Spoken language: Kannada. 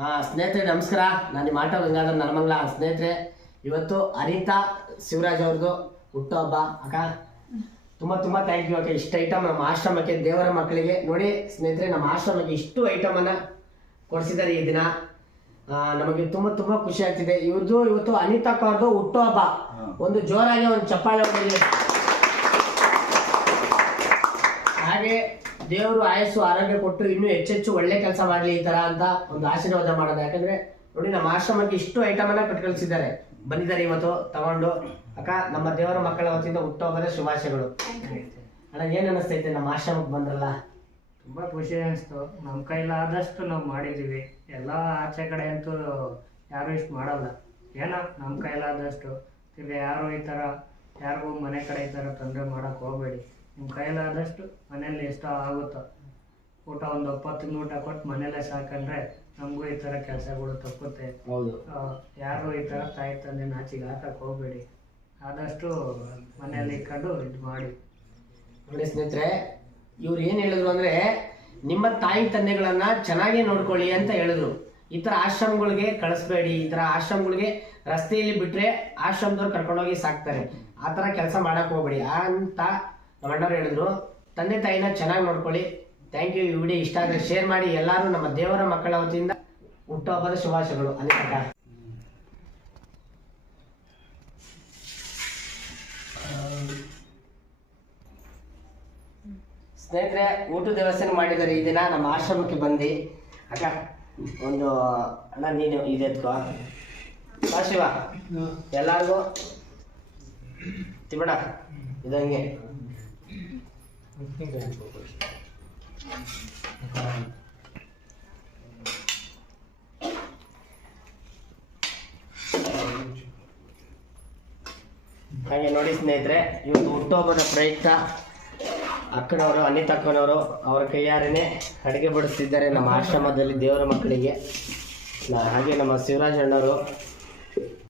ಸ್ನೇಹಿತರೆ ನಮಸ್ಕಾರ. ನಾನು ನಿಮ್ಮ ಆಟೋ ಗಂಗಾಧರ್ ನರಮಂಗಲ. ಸ್ನೇಹಿತರೆ ಇವತ್ತು ಅನಿತಾ ಶಿವರಾಜ್ ಅವ್ರದ್ದು ಹುಟ್ಟುಹಬ್ಬ ಅಕ್ಕ? ತುಂಬ ತುಂಬ ಥ್ಯಾಂಕ್ ಯು ಅಕ್ಕ. ಇಷ್ಟು ಐಟಮ್ ನಮ್ಮ ಆಶ್ರಮಕ್ಕೆ ದೇವರ ಮಕ್ಕಳಿಗೆ. ನೋಡಿ ಸ್ನೇಹಿತರೆ ನಮ್ಮ ಆಶ್ರಮಕ್ಕೆ ಇಷ್ಟು ಐಟಮನ್ನು ಕೊಡಿಸಿದ್ದಾರೆ ಈ ದಿನ. ನಮಗೆ ತುಂಬ ತುಂಬ ಖುಷಿ ಆಗ್ತಿದೆ. ಇವ್ರದ್ದು ಇವತ್ತು ಅನಿತಾ ಅವ್ರದ್ದು ಹುಟ್ಟುಹಬ್ಬ ಒಂದು ಜೋರಾಗಿ ಒಂದು ಚಪ್ಪಾಳೆ ಹೊಡೆದಿದೆ ಹಾಗೆ ದೇವರು ಆಯಸ್ಸು ಆರೋಗ್ಯ ಕೊಟ್ಟು ಇನ್ನೂ ಹೆಚ್ಚೆಚ್ಚು ಒಳ್ಳೆ ಕೆಲಸ ಮಾಡಲಿ ಈ ತರ ಅಂತ ಒಂದು ಆಶೀರ್ವಾದ ಮಾಡೋದು. ಯಾಕಂದ್ರೆ ನೋಡಿ, ನಮ್ಮ ಆಶ್ರಮಕ್ಕೆ ಇಷ್ಟು ಐಟಮ್ ಅನ್ನ ಕಟ್ ಕಳಿಸಿದ್ದಾರೆ ಬಂದಿದ್ದಾರೆ ಇವತ್ತು, ತಗೊಂಡು. ಅಕ್ಕ, ನಮ್ಮ ದೇವರ ಮಕ್ಕಳ ವತಿಯಿಂದ ಹುಟ್ಟೋಗದ ಶುಭಾಶಯಗಳು. ಅಣ್ಣ, ಏನ್ ಅನಿಸ್ತೈತೆ ನಮ್ಮ ಆಶ್ರಮಕ್ಕೆ ಬಂದ್ರಲ್ಲ? ತುಂಬಾ ಖುಷಿ ಅನಿಸ್ತು. ನಮ್ಮ ಕೈಲಾದಷ್ಟು ನಾವು ಮಾಡಿದೀವಿ. ಎಲ್ಲ ಆಚೆ ಕಡೆ ಅಂತೂ ಯಾರು ಇಷ್ಟು ಮಾಡಲ್ಲ. ಏನೋ ನಮ್ಮ ಕೈಲಾದಷ್ಟು ಈಗ ಯಾರು ಈ ಥರ ಯಾರಿಗೂ ಮನೆ ಕಡೆ ಈ ಥರ ತೊಂದರೆ ಮಾಡೋಕೆ ಹೋಗಬೇಡಿ. ನಿಮ್ಮ ಕೈಲಾದಷ್ಟು ಮನೇಲಿ ಎಷ್ಟೋ ಆಗುತ್ತೋ ಊಟ ಒಂದು ಒಪ್ಪತ್ತಿನ ಊಟ ಕೊಟ್ಟು ಮನೇಲೆ ಸಾಕಂಡ್ರೆ ನಮಗೂ ಈ ಥರ ಕೆಲಸಗಳು ತಪ್ಪುತ್ತೆ. ಹೌದು. ಯಾರು ಈ ಥರ ತಾಯಿ ತಂದೆ ನಾಚಿಗೆ ಹಾಕಕ್ಕೆ ಹೋಗಬೇಡಿ. ಆದಷ್ಟು ಮನೇಲಿ ಇಟ್ಕೊಂಡು ಇದು ಮಾಡಿ. ನೋಡಿ ಸ್ನೇಹಿತರೆ ಇವ್ರು ಏನು ಹೇಳಿದ್ರು ಅಂದರೆ ನಿಮ್ಮ ತಾಯಿ ತಂದೆಗಳನ್ನು ಚೆನ್ನಾಗಿ ನೋಡ್ಕೊಳ್ಳಿ ಅಂತ ಹೇಳಿದ್ರು. ಈ ಥರ ಆಶ್ರಮಗಳಿಗೆ ಕಳಿಸ್ಬೇಡಿ ಈ ಥರ ಆಶ್ರಮಗಳಿಗೆ ರಸ್ತೆಯಲ್ಲಿ ಬಿಟ್ಟರೆ ಆಶ್ರಮದವ್ರು ಕರ್ಕೊಂಡೋಗಿ ಸಾಕ್ತಾರೆ. ಆ ಥರ ಕೆಲಸ ಮಾಡೋಕ್ಕೆ ಹೋಗ್ಬೇಡಿ. ಅಂತ ನಮ್ಮ ಅಣ್ಣವ್ರು ಹೇಳಿದ್ರು, ತಂದೆ ತಾಯಿನ ಚೆನ್ನಾಗಿ ನೋಡ್ಕೊಳ್ಳಿ. ಥ್ಯಾಂಕ್ ಯು ಈ ವಿಡಿಯೋ ಇಷ್ಟ ಆದರೆ ಶೇರ್ ಮಾಡಿ. ಎಲ್ಲರೂ ನಮ್ಮ ದೇವರ ಮಕ್ಕಳ ವತಿಯಿಂದ ಹುಟ್ಟುಹಬ್ಬದ ಶುಭಾಶಯಗಳು. ಅಲ್ಲಿ ಸ್ನೇಹಿತರೆ, ಊಟದ ವ್ಯವಸ್ಥೆ ಮಾಡಿದ್ದಾರೆ ಈ ದಿನ ನಮ್ಮ ಆಶ್ರಮಕ್ಕೆ ಬಂದು. ಅಕ್ಕ, ಒಂದು ಅಣ್ಣ, ನೀನು ಇದೆ ಎತ್ಕೋ. ಬಾ ಶಿವ. ಎಲ್ಲರಿಗೂ. ತಿಮ್ಮಣ್ಣ, ಇದಂಗೆ. ಹಾಗೆ ನೋಡಿ ಸ್ನೇಹಿತರೆ ಇವತ್ತು ಹುಟ್ಟೋಗೋದ ಪ್ರಯುಕ್ತ ಅಕ್ಕನವರು ಅನಿತಕ್ಕನವರು ಅವರ ಕೈಯಾರೇನೆ ಅಡುಗೆ ಬಡಿಸ್ತಿದ್ದಾರೆ ನಮ್ಮ ಆಶ್ರಮದಲ್ಲಿ ದೇವರ ಮಕ್ಕಳಿಗೆ. ಹಾಗೆ ನಮ್ಮ ಶಿವರಾಜ್ ಅಣ್ಣವರು